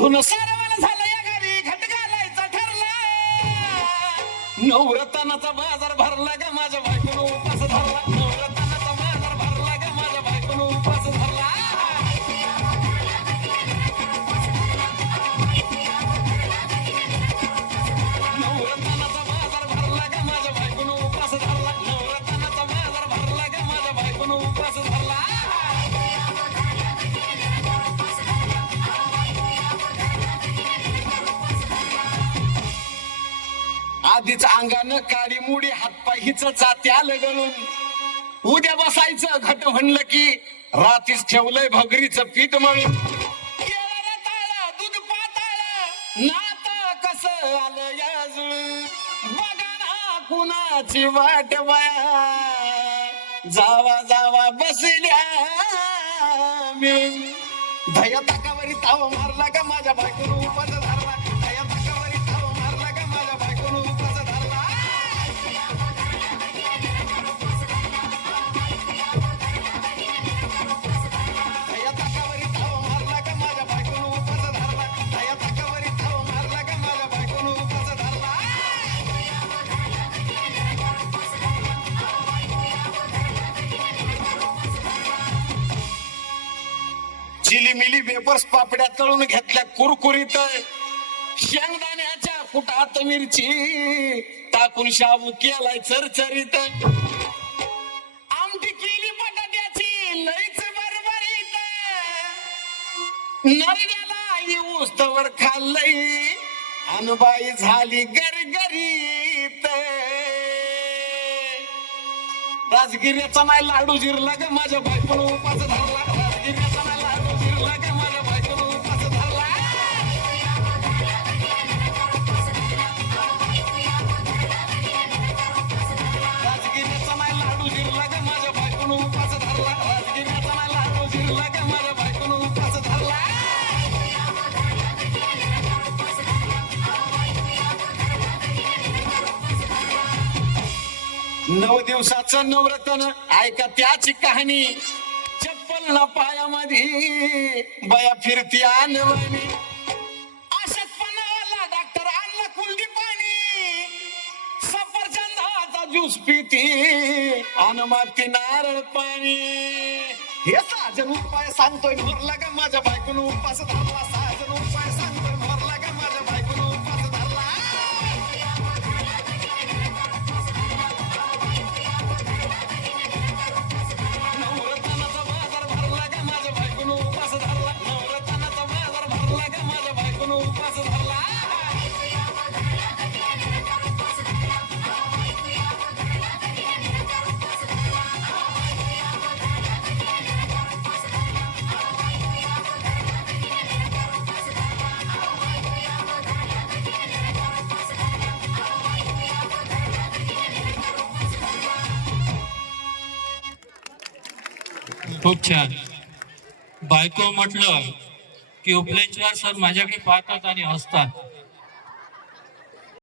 धुन सारवाला झालं या गावी घट घालायचा ठरला नवरत्नाचा बाजार भरला ग माझ्या बायकोनं उपास धरला नवरत्नाचा बाजार भरला ग माझ्या बायकोनं उपास धरला नवरत्नाचा बाजार भरला ग माझ्या बायकोनं उपास धरला नवरत्नाचा बाजार भरला ग माझ्या बायकोनं उपास धरला आधीच अंगानं काळी मुडी हातपाय हिच जाते आलं गळून उद्या बसायचं घट म्हणलं की रात्रीच ठेवलंय भगरीचं पीठ मळून दूध पाताळ नाता कसं आलं याजून बघा ना कुणाची वाट बाया जावा जावा बसल्या मी धया ताकावरी ताव मारला का माझ्या बायकोनं उपास धरला धया ताकावरी ताव मारला का माझ्या बायकोनं उपास धरला धया ताकावरी ताव मारला का माझ्या बायकोनं उपास धरला धया ताकावरी ताव मारला का माझ्या बायकोनं उपास धरला चिलीमिली वेपर्स पापड्या तळून घेतल्या कुरकुरीत शेंगदाण्याच्या कुटात मिरची टाकून शाबू केलाय चरचरीत आमटी केली बटाट्याची लईच बरबरीत नरड्याला येऊस तवर खाल्लंय अनबाई झाली गरगरीत राजगिऱ्याचा नाही लाडू जिरला ग माझ्या बायकोनं उपास धरला राजगिऱ्याचा नाही लाडू जिरला ग माझ्या बायकोनं उपास धरला राजगिऱ्याचा नाही लाडू जिरला ग माझ्या बायकोनं उपास धरला राजगिऱ्याचा नाही लाडू जिरला ग माझ्या बायकोनं उपास धरला 9 दिवसाचं नवरत्न ऐका त्याची कहाणी चप्पल ना पायामध्ये बया फिरती आणवानी अशक्तपणावाला डॉक्टर आणला कुलदी पाणी सफरचंदाचा ज्यूस पिती आणि मागती नारळ पाणी हे साजन उपाय सांगतोय भरला का माझ्या बायकोनं उपास धरला साजन उपाय सांगतोय भरला का माझ्या बायकोनं उपास धरला नवरत्नाचा बाजार भरला का माझ्या बायकोनं उपास धरला नवरत्नाचा बाजार भरला का माझ्या बायकोनं उपास धरला खूप छान. बायको म्हटलं की उपलेश्वर सर माझ्याकडे पाहतात आणि हसतात.